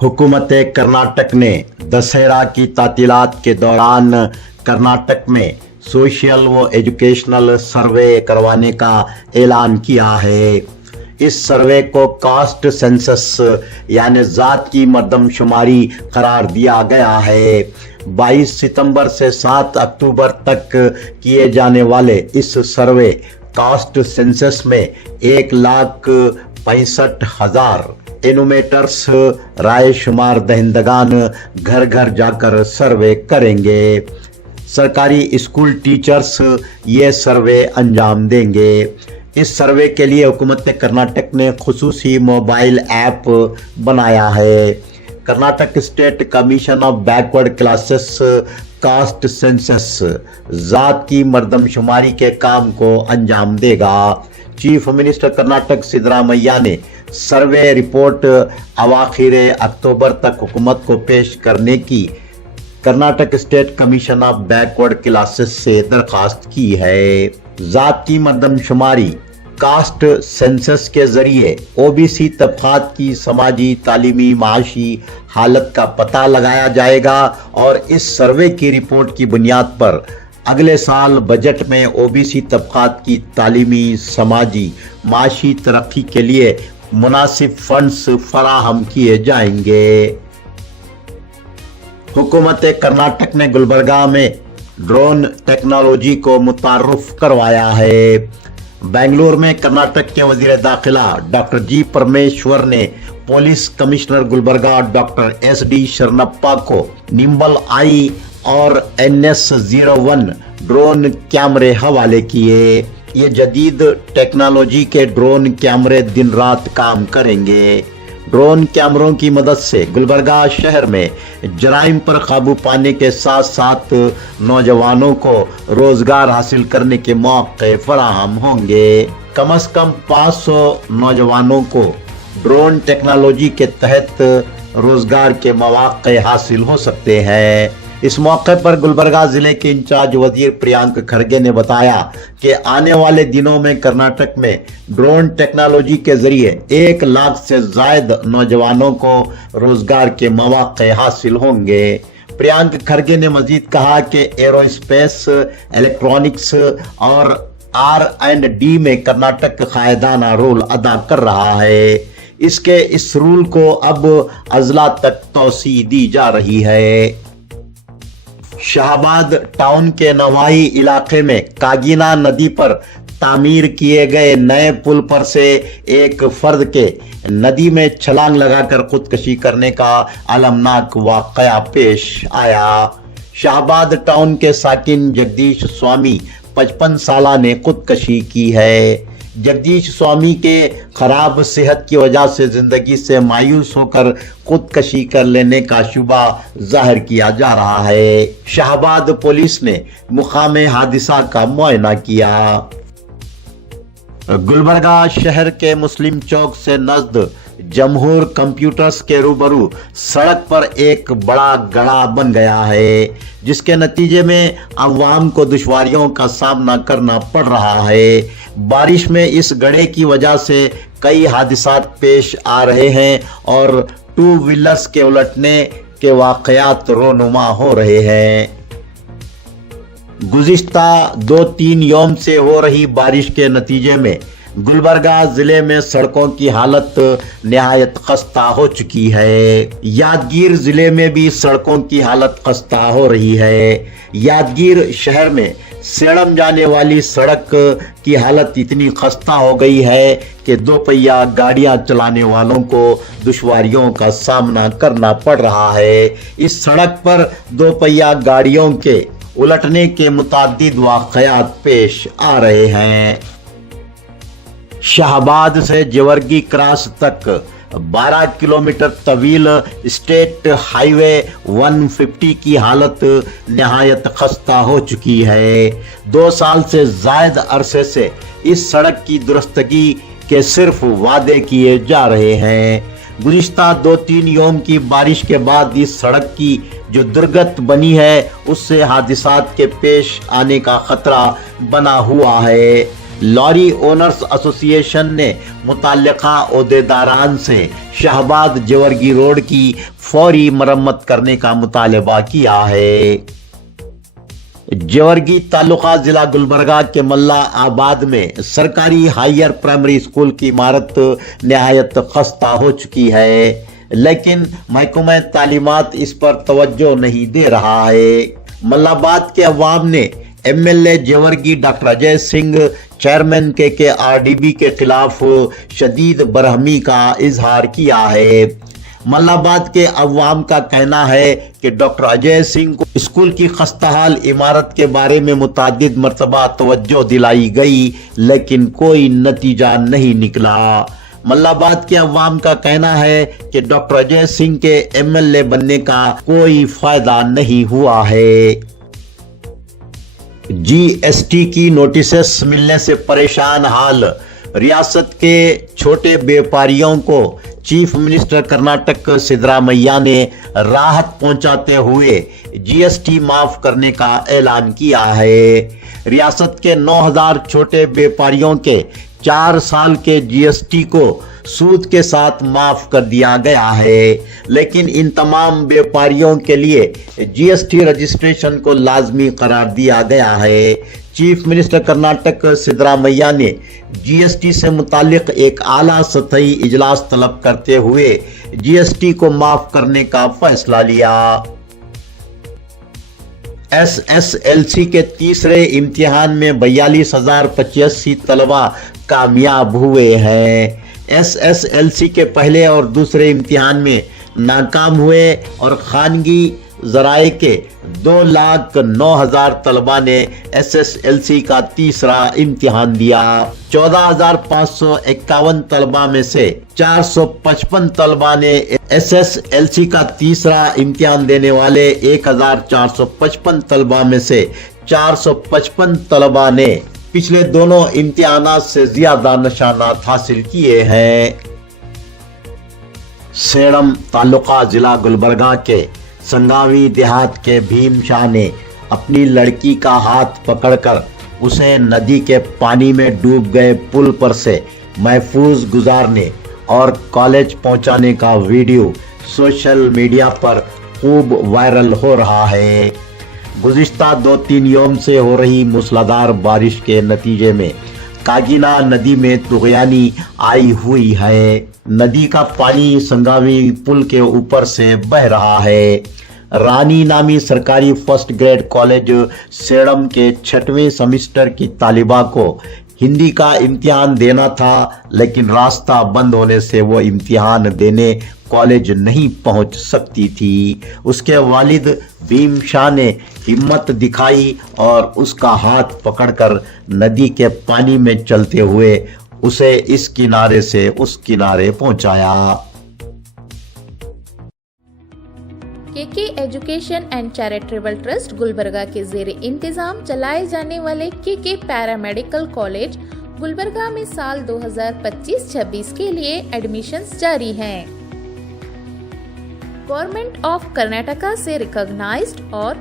हुकूमत कर्नाटक ने दशहरा की तातीलात के दौरान कर्नाटक में सोशल व एजुकेशनल सर्वे करवाने का ऐलान किया है। इस सर्वे को कास्ट सेंसस यानी ज़ात की मर्दमशुमारी करार दिया गया है। 22 सितंबर से 7 अक्टूबर तक किए जाने वाले इस सर्वे कास्ट सेंसस में 1,65,000 एनुमेटर्स राय शुमार दहिंदगान घर घर जाकर सर्वे करेंगे। सरकारी स्कूल टीचर्स ये सर्वे अंजाम देंगे। इस सर्वे के लिए हुकूमत कर्नाटक ने खुसूसी मोबाइल ऐप बनाया है। Karnataka state commission of backward classes caste census ज़ात की मर्दमशुमारी के काम को अंजाम देगा। चीफ मिनिस्टर कर्नाटक सिद्धरामैया ने सर्वे रिपोर्ट अवाखिर अक्टूबर तक हुकूमत को पेश करने की Karnataka state commission of backward classes से दरखास्त की है। ज़ात की मर्दमशुमारी कास्ट सेंसस के जरिए ओबीसी तबकात की समाजी, तालीमी, माशी हालत का पता लगाया जाएगा और इस सर्वे की रिपोर्ट की बुनियाद पर अगले साल बजट में ओबीसी तबकात की तालीमी, समाजी, माशी तरक्की के लिए मुनासिब फंड्स फराहम किए जाएंगे। हुकूमत कर्नाटक ने गुलबर्गा में ड्रोन टेक्नोलॉजी को मुतारुफ करवाया है। बेंगलुरु में कर्नाटक के वजीर दाखिला डॉक्टर जी परमेश्वर ने police commissioner Gulbarga doctor SD Sharanappa को निम्बल आई और NS-01 ड्रोन कैमरे हवाले किए। ये जदीद टेक्नोलॉजी के ड्रोन कैमरे दिन रात काम करेंगे। ड्रोन कैमरों की मदद से गुलबर्गा शहर में जराइम पर काबू पाने के साथ साथ नौजवानों को रोजगार हासिल करने के मौके फराहम होंगे। कम से कम 500 नौजवानों को ड्रोन टेक्नोलॉजी के तहत रोजगार के मौके हासिल हो सकते हैं। इस मौके पर गुलबर्गा जिले के इंचार्ज वजीर प्रियांक खड़गे ने बताया कि आने वाले दिनों में कर्नाटक में ड्रोन टेक्नोलॉजी के जरिए 1 लाख से ज्यादा नौजवानों को रोजगार के मौके हासिल होंगे। प्रियांक खड़गे ने मजीद कहा कि एरोस्पेस, इलेक्ट्रॉनिक्स और R&D में कर्नाटक कायदाना रोल अदा कर रहा है। इसके इस रूल को अब अजला तक तौसी दी जा रही है। शाहबाद टाउन के नवाई इलाके में कागीना नदी पर तामीर किए गए नए पुल पर से एक फर्द के नदी में छलांग लगाकर खुदकशी करने का अलमनाक वाकया पेश आया। शाहबाद टाउन के साकिन जगदीश स्वामी 55 साल ने खुदकशी की है। जगदीश स्वामी के खराब सेहत की वजह से जिंदगी से मायूस होकर खुदकशी कर लेने का शुबा जाहिर किया जा रहा है। शाहबाद पुलिस ने मुकामे हादिसा का मुआयना किया। गुलबर्गा शहर के मुस्लिम चौक से नजद जमहूर कंप्यूटर्स के रूबरू सड़क पर एक बड़ा गड़ा बन गया है, जिसके नतीजे में अवाम को दुश्वारियों का सामना करना पड़ रहा है। बारिश में इस गड्ढे की वजह से कई हादिसात पेश आ रहे हैं और 2 व्हीलर्स के उलटने के वाकयात रोनुमा हो रहे हैं। गुज़िश्ता 2-3 यौम से हो रही बारिश के नतीजे में गुलबर्गा जिले में सड़कों की हालत निहायत खस्ता हो चुकी है। यादगीर जिले में भी सड़कों की हालत खस्ता हो रही है। यादगीर शहर में सेड़म जाने वाली सड़क की हालत इतनी खस्ता हो गई है कि 2 पहिया गाड़ियां चलाने वालों को दुश्वारियों का सामना करना पड़ रहा है। इस सड़क पर 2 पहिया गाड़ियों के उलटने के मुताद्दिद वाक़यात पेश आ रहे हैं। शाहबाद से जवर्गी क्रॉस तक 12 किलोमीटर तवील स्टेट हाईवे 150 की हालत निहायत खस्ता हो चुकी है। 2 साल से जायद अरसे से इस सड़क की दुरुस्तगी के सिर्फ वादे किए जा रहे हैं। गुज़िश्ता 2-3 यौम की बारिश के बाद इस सड़क की जो दुर्गत बनी है उससे हादिसात के पेश आने का खतरा बना हुआ है। लॉरी ओनर्स एसोसिएशन ने मुताल्लिका ओहदेदारान से शाहबाद जेवर्गी रोड की फौरी मरम्मत करने का मुतालबा किया है। जेवर्गी तालुका जिला गुलबर्गा के मल्ला आबाद में सरकारी हायर प्राइमरी स्कूल की इमारत निहायत खस्ता हो चुकी है, लेकिन महकमा तालीमात इस पर तवज्जो नहीं दे रहा है। मल्लाबाद के अवाम ने MLA Jevargi doctor Ajay Singh chairman के आरडीबी के खिलाफ शदीद बरहमी का इजहार किया है। मल्लाबाद के अवाम का कहना है कि डॉक्टर अजय सिंह को स्कूल की खस्ताहाल इमारत के बारे में मुतादिद मरतबा तवज्जो दिलाई गई, लेकिन कोई नतीजा नहीं निकला। मल्लाबाद के अवाम का कहना है कि डॉक्टर अजय सिंह के एमएलए बनने का कोई फायदा नहीं हुआ है। जीएसटी की नोटिसेस मिलने से परेशान हाल रियासत के छोटे व्यापारियों को चीफ मिनिस्टर कर्नाटक सिद्धरामैया ने राहत पहुंचाते हुए जीएसटी माफ करने का ऐलान किया है। रियासत के 9000 छोटे व्यापारियों के 4 साल के जीएसटी को सूद के साथ माफ कर दिया गया है, लेकिन इन तमाम व्यापारियों के लिए जीएसटी रजिस्ट्रेशन को लाजमी करार दिया गया है। चीफ मिनिस्टर कर्नाटक सिद्धरामैया ने जीएसटी से मुतालिक एक आला सतही इजलास तलब करते हुए जीएसटी को माफ करने का फैसला लिया। एसएसएलसी के तीसरे इम्तिहान में 42,085 तलबा कामयाब हुए हैं। एसएसएलसी के पहले और दूसरे इम्तिहान में नाकाम हुए और खानगी जराए के 2,09,000 तलबा ने एसएसएलसी का तीसरा इम्तिहान दिया। 14,551 तलबा में से 455 तलबा ने एसएसएलसी का तीसरा इम्तिहान देने वाले 1,455 तलबा में से 455 तलबा ने पिछले दोनों इम्तिहानात से ज्यादा निशानात हासिल किए हैं। सेड़म तालुका जिला गुलबर्गा के संगावी देहात के भीम शाह ने अपनी लड़की का हाथ पकड़कर उसे नदी के पानी में डूब गए पुल पर से महफूज गुजारने और कॉलेज पहुंचाने का वीडियो सोशल मीडिया पर खूब वायरल हो रहा है। गुज़िश्ता 2-3 यौम से हो रही मूसलाधार बारिश के नतीजे में कागीना नदी में तुग़यानी आई हुई है। नदी का पानी संगावी पुल के ऊपर से बह रहा है। रानी नामी सरकारी फर्स्ट ग्रेड कॉलेज सेड़म के 6वें सेमेस्टर की तालिबा को हिंदी का इम्तिहान देना था, लेकिन रास्ता बंद होने से वो इम्तिहान देने कॉलेज नहीं पहुंच सकती थी। उसके वालिद भीम शाह ने हिम्मत दिखाई और उसका हाथ पकड़कर नदी के पानी में चलते हुए उसे इस किनारे से उस किनारे पहुंचाया। K K education and charitable trust Gulbarga के ज़ेरे इंतजाम चलाए जाने वाले केके पैरामेडिकल कॉलेज गुलबर्गा में साल 2025-26 के लिए एडमिशन्स जारी हैं। गवर्नमेंट ऑफ कर्नाटका से रिकॉग्नाइज्ड और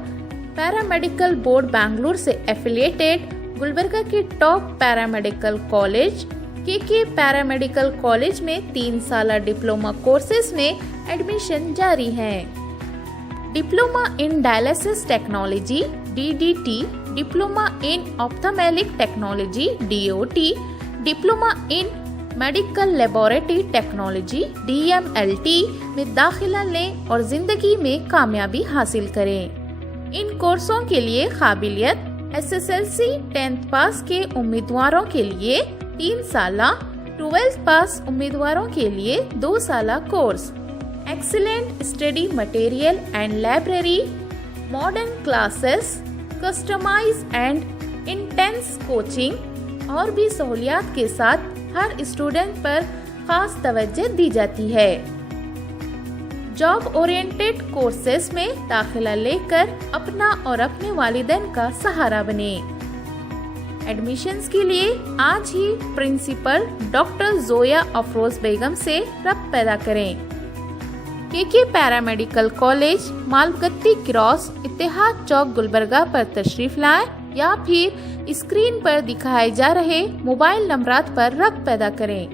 पैरामेडिकल बोर्ड बैंगलोर से एफिलिएटेड गुलबर्गा के top paramedical college K K paramedical college में 3 साल डिप्लोमा कोर्सेज में एडमिशन जारी हैं। Diploma in dialysis technology DDT, diploma in ophthalmic technology DOT, diploma in medical laboratory technology DMLT में दाखिला लें और जिंदगी में कामयाबी हासिल करें। इन कोर्सों के लिए काबिलियत SSLC 10th पास के उम्मीदवारों के लिए 3 साला, 12th पास उम्मीदवारों के लिए 2 साला course, excellent study material and library, modern classes, customise and intense coaching और भी सहूलियात के साथ हर स्टूडेंट पर खास तवज्जो दी जाती है। जॉब ओरिएंटेड कोर्सेज में दाखिला लेकर अपना और अपने वालिदैन का सहारा बने। एडमिशन्स के लिए आज ही प्रिंसिपल डॉक्टर जोया अफरोज बेगम से रब्त पैदा करें। केके पैरामेडिकल कॉलेज मालगत्ती क्रॉस इत्तेहाद चौक गुलबर्गा पर तशरीफ लाएं یا پھر اسکرین پر دکھائے جا رہے موبائل نمبرات پر رقم پیدا کریں۔